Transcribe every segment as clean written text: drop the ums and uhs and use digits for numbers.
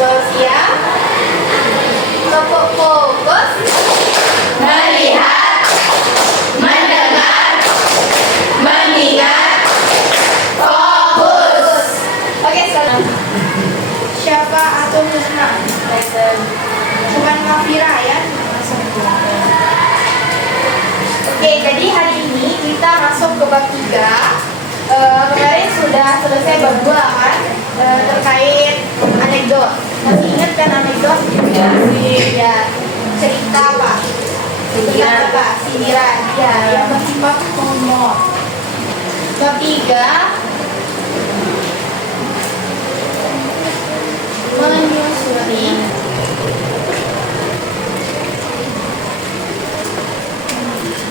Sosial. Fokus. Melihat. Mendengar. Mengingat. Fokus. Oke, sekarang. Siapa atau Husna? Bukan Mafira ya. Oke, jadi hari ini kita masuk ke bab 3. Kemarin sudah selesai bab 2 kan, terkait anekdot. Masih ingat kan anekdot? Ya, cerita apa? Sindiran apa? Sindiran. Ya, yang bersifat humor. Bab 3 menyusuri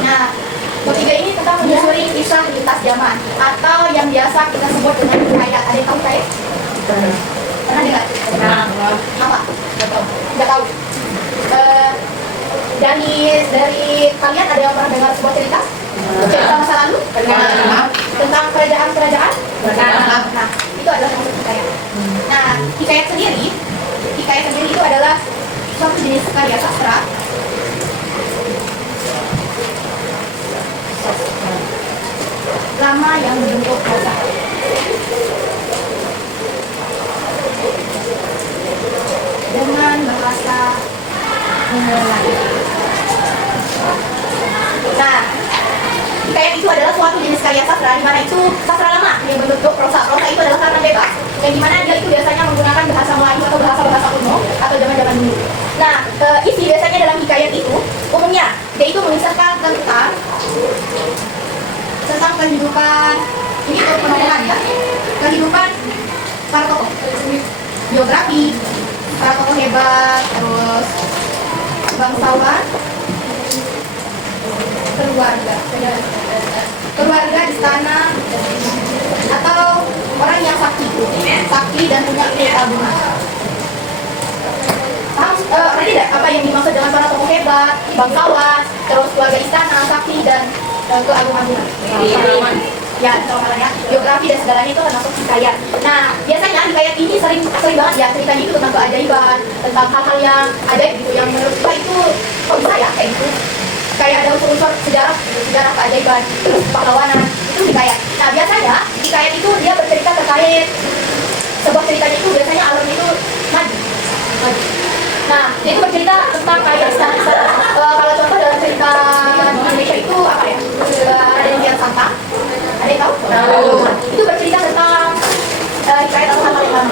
Nah, ketiga ini tentang menyusuri kisah lintas zaman atau yang biasa kita sebut dengan hikayat. Ada yang tahu hikayat? Pernah dengar? Pernah. Apa? Nggak tahu. Dari kalian ada yang pernah dengar sebuah cerita? Cerita masa lalu? Pernah. Tentang kerajaan-kerajaan? Pernah. Nah, itu adalah maksud hikayat. Nah, hikayat sendiri itu adalah suatu jenis karya sastra lama yang berbentuk prosa dengan bahasa Melayu. Nah, hikayat itu adalah suatu jenis karya sastra di mana itu sastra lama yang berbentuk prosa. Prosa itu adalah karya bebas, yang dimana dia itu biasanya menggunakan bahasa Melayu atau bahasa kuno atau zaman-zaman dulu. Nah, isi biasanya dalam hikayat itu umumnya dia itu mengisahkan tentang kehidupan, ini penokohan ya, kehidupan para tokoh, biografi para tokoh hebat, terus bangsawan, keluarga istana, atau orang yang sakti dan punya keagungan. Paham? Ngerti tidak apa yang dimaksud dengan para tokoh hebat, bangsawan, terus keluarga istana, sakti dan keagungan? Ya, ya, biografi dan segalanya itu termasuk hikayat. Nah, biasanya hikayat ini sering banget ya ceritanya itu tentang keajaiban, tentang hal-hal yang ajaib gitu, yang menurut kita itu kok bisa ya kayak gitu. Kayak ada unsur-unsur sejarah keajaiban, terus pahlawanan, itu hikayat. Nah, biasanya hikayat itu dia bercerita terkait sebuah ceritanya itu biasanya alurnya itu maju. Nah, dia itu bercerita tentang kayak kalau contoh dalam cerita di Indonesia itu apa ya? Ada yang Kian Santang, ada yang tahu? Itu bercerita tentang hikayat atau hal yang lama,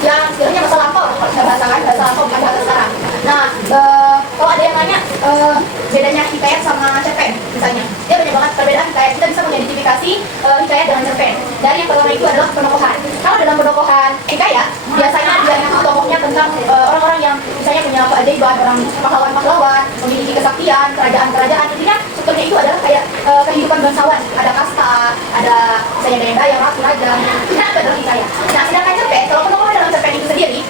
yang sebenarnya masa lampau, bahasa lampau bukan bahasa sekarang. Nah, kalau ada yang nanya bedanya hikayat sama cerpen, misalnya, dia banyak banget perbedaan hikayat. Kita bisa mengidentifikasi hikayat dengan cerpen. Dari yang pertama itu adalah penokohan. Kalau dalam penokohan hikayat, biasanya dia itu tokohnya tentang orang-orang yang misalnya punya keajaiban, orang pahlawan-pahlawan, memiliki kesaktian, kerajaan-kerajaan. Intinya sebetulnya itu adalah kayak kehidupan bangsawan. Ada kasta, ada misalnya dayang-dayang, ratu, raja. Itu adalah hikayat. Nah, sedangkan cerpen, kalau penokohan dalam cerpen itu sendiri,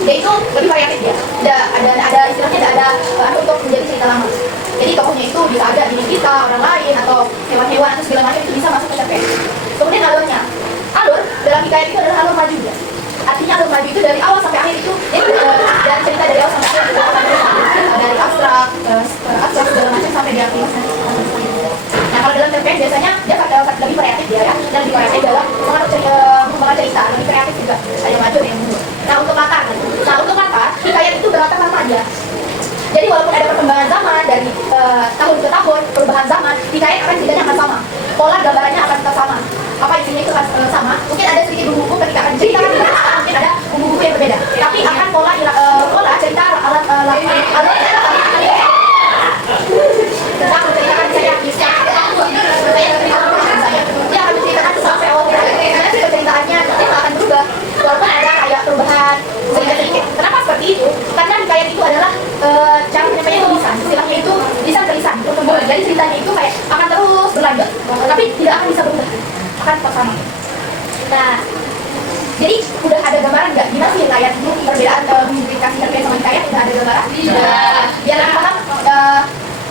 dia itu lebih variatif ya. Ada istilahnya ada untuk menjadi cerita lama. Jadi tokohnya itu bisa ada diri kita, orang lain, atau hewan-hewan atau segala macam itu bisa masuk ke cerpen. Kemudian alurnya, alur dalam hikayat itu adalah alur maju ya. Artinya alur maju itu dari awal sampai akhir itu dari cerita dari awal sampai akhir itu dari abstrak segala macam sampai di akhir. Nah, kalau dalam cerpen biasanya dia lebih variatif dia ya, dan lebih variatif dalam pengembangan cerita, lebih kreatif juga. Ada yang maju, ada yang mundur. Nah, untuk latar, hikayat itu berlatar lama aja. Jadi walaupun ada perkembangan zaman dari tahun ke tahun, perubahan zaman, hikayat akan setidaknya akan sama. Pola gambarannya akan tetap sama. Apa isinya itu sama. Mungkin ada sedikit bumbu-bumbu ketika akan diceritakan, mungkin ada bumbu-bumbu yang berbeda. Tapi akan pola cerita tentang menceritakan misalnya dia akan menceritakan sampai awal ceritaannya dia nggak akan berubah walaupun ada kayak perubahan sedikit. Kenapa seperti itu? Karena hikayat itu adalah cara penyampaiannya itu lisan, istilahnya itu lisan ke lisan, pertumbuhan. Jadi ceritanya itu kayak akan terus berlanjut, tapi tidak akan bisa berubah, akan tetap sama. Nah, jadi udah ada gambaran nggak gimana sih hikayat itu perbedaan komunikasi cerpen sama hikayat? Udah ada gambaran? Biar paham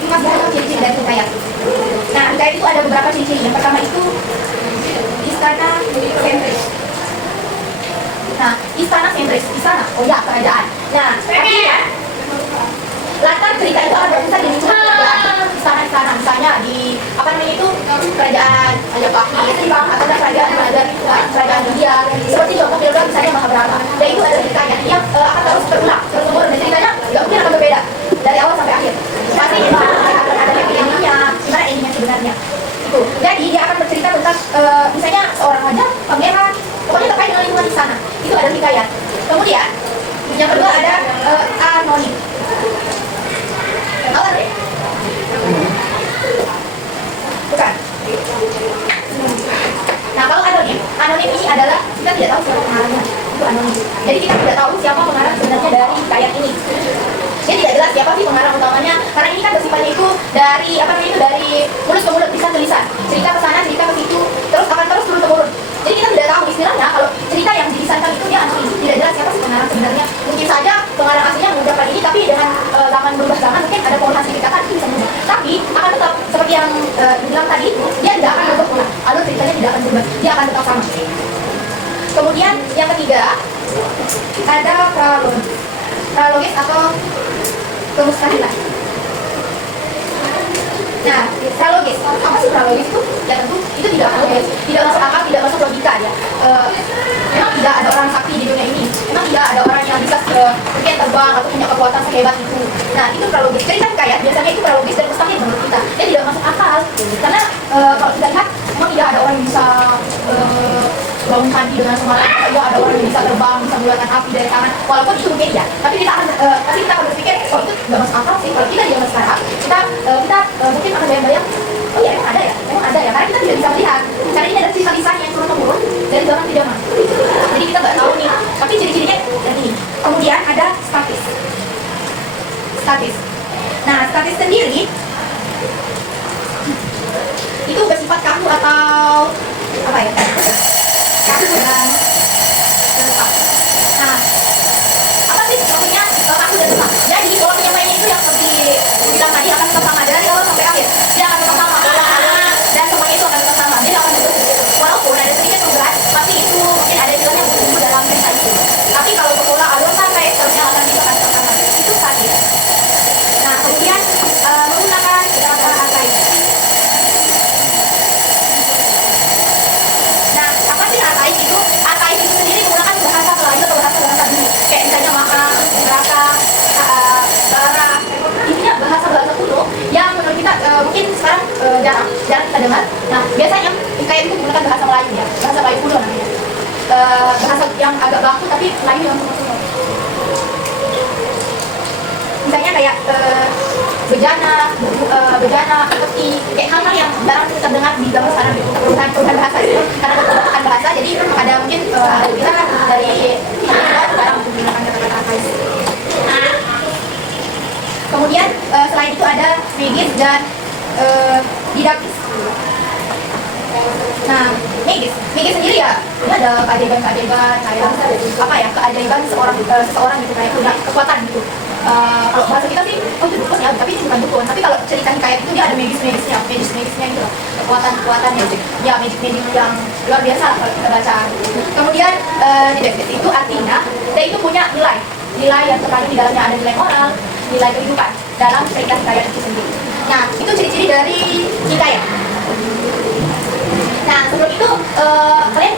mas bahas ciri-ciri dari hikayat. Nah, hikayat itu ada beberapa ciri-ciri. Yang pertama itu istana sentris. Nah, istana sentris, istana Oh ya, kerajaan. Nah, artinya latar cerita itu akan berkisar di lingkungan istana-istana, misalnya di apa namanya itu kerajaan Majapahit, atau kerajaan India, seperti contoh film misalnya Mahabharata. Dan itu ada ceritanya yang akan terus berulang, terus kemudian dan ceritanya nggak mungkin akan berbeda dari awal sampai akhir. Pasti akan ada happy endingnya, gimana endingnya sebenarnya. Itu. Jadi dia akan bercerita tentang misalnya seorang raja, pangeran, pokoknya terkait dengan lingkungan istana. Itu ada hikayat. Kemudian yang kedua ada anonim. Tahu kan? Bukan. Nah, kalau anonim ini adalah kita tidak tahu siapa pengarangnya. Itu anonim. Jadi kita tidak tahu siapa pengarang sebenarnya dari hikayat ini. Dia tidak jelas siapa sih pengarang utamanya, karena ini kan bersifatnya itu dari apa namanya itu dari mulut ke mulut, lisan ke lisan, cerita ke sana, cerita ke situ, terus akan terus turun temurun. Jadi kita tidak tahu istilahnya kalau cerita yang dilisankan itu dia anonim, tidak jelas siapa sih pengarang sebenarnya. Mungkin saja pengarang aslinya mengucapkan ini, tapi dengan zaman berubah zaman mungkin ada perubahan sedikit kata itu bisa mengubah. Tapi akan tetap seperti yang dibilang tadi, dia tidak akan berubah ulang. Alur ceritanya tidak akan berubah, dia akan tetap sama. Kemudian yang ketiga ada prologis atau kemustahilan. Nah, prologis, apa sih prologis itu? Ya tentu itu tidak akan logis, tidak masuk akal, tidak masuk logika ya. Memang tidak ada orang sakti di dunia ini, memang tidak ada orang yang bisa mungkin terbang atau punya kekuatan sehebat itu. Nah, itu prologis. Cerita hikayat biasanya itu prologis dan mustahil menurut kita. Dia tidak masuk akal, karena kalau kita lihat memang tidak ada orang yang bisa bangun pagi dengan semangat, ya ada orang yang bisa terbang, bisa mengeluarkan api dari tangan, walaupun itu mungkin ya. Tapi kita akan berpikir, oh itu nggak masuk akal sih. Kalau kita di zaman sekarang, kita mungkin akan bayang-bayang, oh iya memang ada ya, karena kita tidak bisa melihat. Karena ini ada sisa-sisa yang turun temurun dari zaman ke zaman. Jadi kita nggak tahu nih. Tapi ciri-cirinya dan ini. Kemudian ada statis. Nah, statis sendiri itu bersifat kaku atau apa ya? Kaku dan tetap. Nah, apa sih maksudnya kaku dan tetap? Jadi pola penyampaiannya itu yang seperti bilang tadi akan tetap sama dari awal sampai akhir. Dia akan tetap sama, dan semuanya itu akan tetap sama. Dia akan terus walaupun ada sedikit perubahan, tapi itu mungkin ada istilahnya bertumbuh dalam cerita itu. Tapi kalau pola alur sampai terusnya akan tetap sama. Itu statis. Nah, kemudian menggunakan kata arkaik. Nah, apa sih arkaik itu? Arkaik itu sendiri menggunakan bahasa Melayu atau bahasa dulu. Kayak misalnya maha, neraka, bara. Intinya bahasa kuno yang menurut kita mungkin sekarang jarang kita dengar. Nah, biasanya kayak itu menggunakan bahasa Melayu ya, bahasa Melayu kuno namanya. Bahasa yang agak baku tapi Melayu yang kuno. Misalnya kayak bejana, peti, kayak hal-hal yang jarang kita dengar di zaman sekarang gitu. Perubahan bahasa itu, karena perubahan bahasa, jadi ada mungkin kita dari jarang menggunakan kata-kata arkaik. Kemudian selain itu ada magis dan didaktis. Nah, magis sendiri ya, ini ada keajaiban kayak apa ya, keajaiban seseorang gitu, kayak punya kekuatan gitu. Kalau bahasa kita sih, oh itu dukun ya, tapi itu bukan dukun. Tapi kalau cerita hikayat itu dia ada magisnya gitu loh, kekuatan yang ya magic yang luar biasa lah kalau kita baca. Kemudian didaktis itu artinya dia itu punya nilai yang terkandung di dalamnya, ada nilai moral, nilai kehidupan dalam cerita hikayat itu sendiri. Nah, itu ciri-ciri dari hikayat. Nah, sebelum itu kalian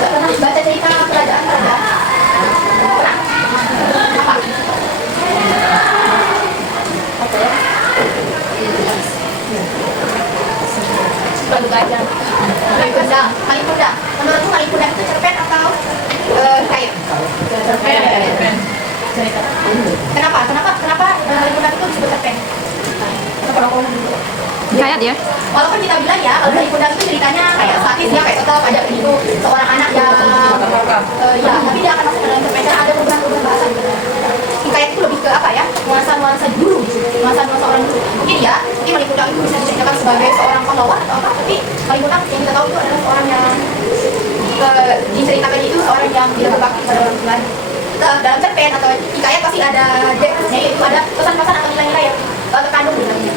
pernah baca cerita kerajaan? Pernah? Apa? Malipundang. Menurutmu Malipundang itu cerpen atau hikayat? Cerpen. Kenapa Malipundang itu disebut cerpen? Hikayat ya? Walaupun kita bilang ya, kalau Malipundang itu ceritanya kayak statis ya, kayak tetap ada itu seorang anak yang ya, tapi dia akan masuk ke dalam cerpen, ada perubahan bahasa gitu. Hikayat itu lebih ke apa ya, nuansa dulu, nuansa orang dulu. Mungkin Malipundang itu bisa diceritakan sebagai seorang pahlawan atau apa, tapi Malipundang yang kita tahu itu adalah seorang yang diceritakan itu seorang yang tidak berbakti pada orang tuanya. Dalam cerpen atau hikayat pasti ada depthnya, yaitu ada pesan-pesan atau nilai-nilai yang terkandung di dalamnya.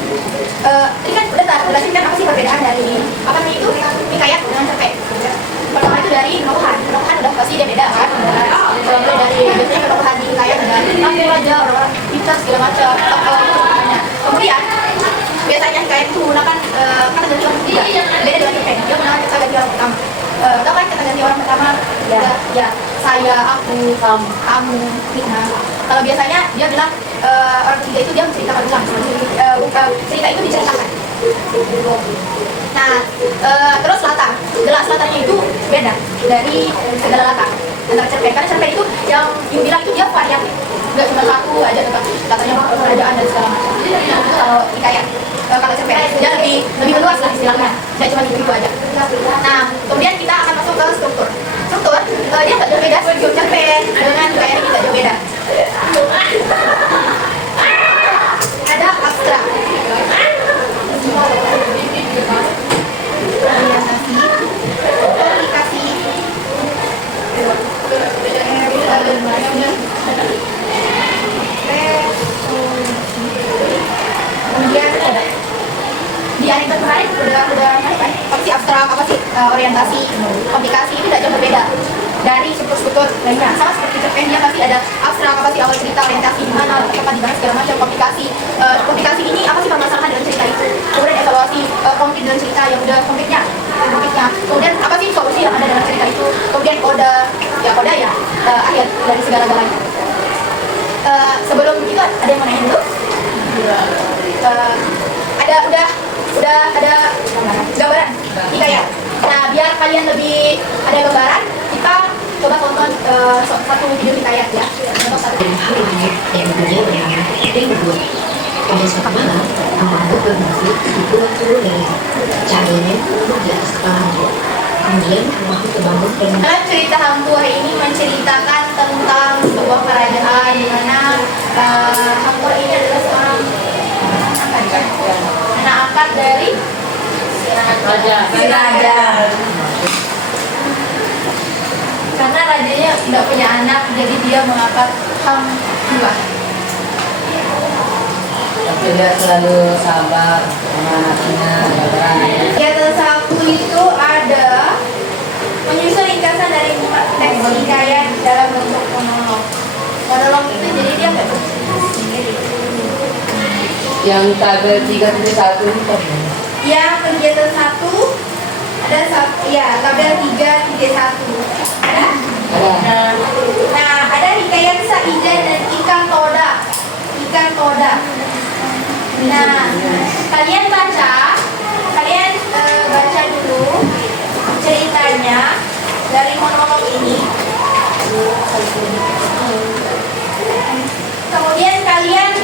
Ini kan udah jelasin kan apa sih perbedaan dari apa namanya itu hikayat dengan cerpen. pertama itu dari nomahan udah pasti dia beda kan. Mulai dari biasanya nomahan di kayak ada langsung aja orang-orang pintar segala macam. Itu namanya. Kemudian biasanya kayak itu menggunakan kata ganti orang ketiga, beda dengan cerpen. Dia menggunakan kata ganti orang pertama. Tahu kan kata ganti orang pertama? Ya, saya, aku, kamu, kita. Kalau biasanya dia bilang orang ketiga itu dia menceritakan ulang. Cerita itu diceritakan. Nah, terus latar. Jelas latarnya itu beda dari segala latar antara cerpen. Karena cerpen itu yang bilang itu dia variatif. Nggak cuma satu aja tentang latarnya kerajaan dan segala macam. Itu kalau hikayat. Kalau cerpen dia lebih meluas lah istilahnya. Nggak cuma itu aja. Nah, kemudian kita akan masuk ke struktur. Struktur dia nggak jauh beda struktur cerpen dengan hikayat kita jauh beda. Ada abstrak. Kemudian di anekdot kemarin udah apa sih abstrak, apa sih orientasi, komplikasi itu tidak jauh berbeda dari struktur lainnya. Sama seperti cerpen dia pasti ada abstrak, apa sih awal cerita, orientasi di mana, tempat di mana segala macam, komplikasi. Komplikasi ini apa sih permasalahan dalam cerita itu? Kemudian evaluasi konflik dalam cerita yang udah konfliknya. Kemudian apa sih solusi yang ada dalam cerita itu? Kemudian kode ya akhir dari segala-galanya. Sebelum itu ada yang mau nanya dulu? Udah ada gambaran hikayat. Nah, biar kalian lebih ada gambaran, kita coba tonton satu video hikayat ya. Contoh satu. Pada suatu malam, anak-anak berbagi di pulau dari cahayanya turun di atas kepala. Kemudian waktu terbangun dan Dalam cerita hantu hari ini menceritakan tentang sebuah kerajaan di mana hantu ini adalah seorang anak angkat dari raja. Karena rajanya tidak punya anak, jadi dia mengangkat dua. Tapi dia selalu sabar sama anaknya, Kegiatan satu itu ada menyusun ringkasan dari teks hikayat dalam bentuk monolog. Monolog itu jadi dia nggak sendiri. yang tabel 3.1 itu Yang kegiatan satu ada tabel 3.1 ada? Nah, ada hikayat Saida dan ikan toda. Nah, kalian baca dulu ceritanya dari monolog ini. Kemudian kalian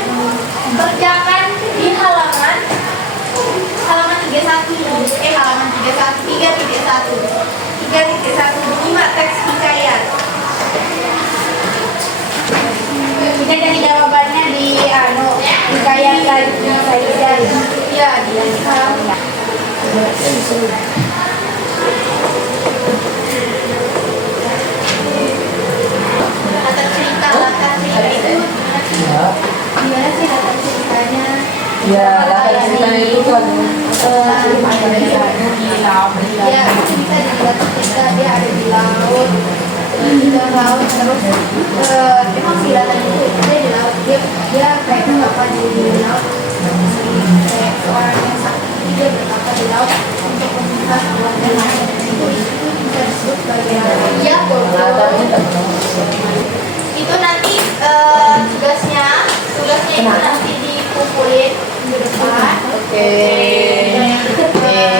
kerjakan di halaman 31 ini. Halaman 3.1 5 teks hikayat. Kita jadi jawabannya di hikayat tadi ya di halaman. Latar cerita itu gimana sih latar ceritanya? ya latar ceritanya itu kan Ya, itu bisa dibuat cerita dia ada di laut, terus emang si latar itu dia di laut, dia kayak berapa di laut, kayak seorang yang sakti dia berapa di laut untuk meminta keluarga lain. Itu bisa disebut sebagai ya itu nanti tugasnya itu nanti dikumpulin ke depan.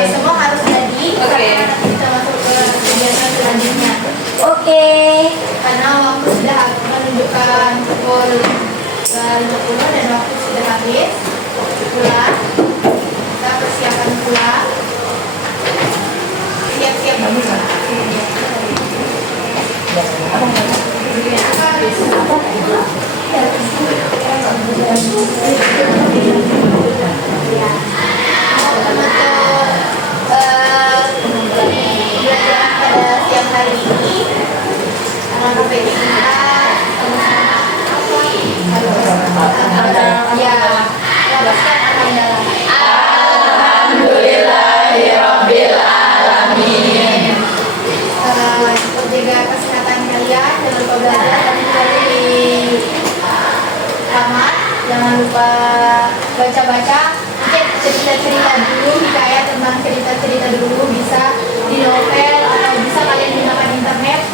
Semua harus jadi karena nanti kita masuk ke kegiatan selanjutnya. Karena waktu sudah menunjukkan pukul 50 dan waktu sudah habis pulang. Kita persiapan pulang. Siap-siap bagus. Pada siang hari ini anak PPI kita ya lepaskan alhamdulillah. Alhamdulillahirabbil alamin. baca-baca mungkin cerita-cerita dulu, hikayat tentang cerita-cerita dulu, bisa di novel atau bisa kalian gunakan internet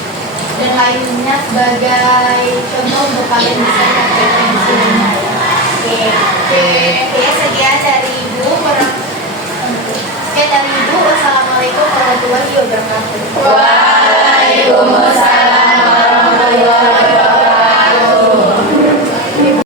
dan lainnya sebagai contoh untuk kalian bisa cari referensinya. Oke, sekian dari Ibu. Sekian dari Ibu. Wassalamualaikum warahmatullahi wabarakatuh. Waalaikumsalam.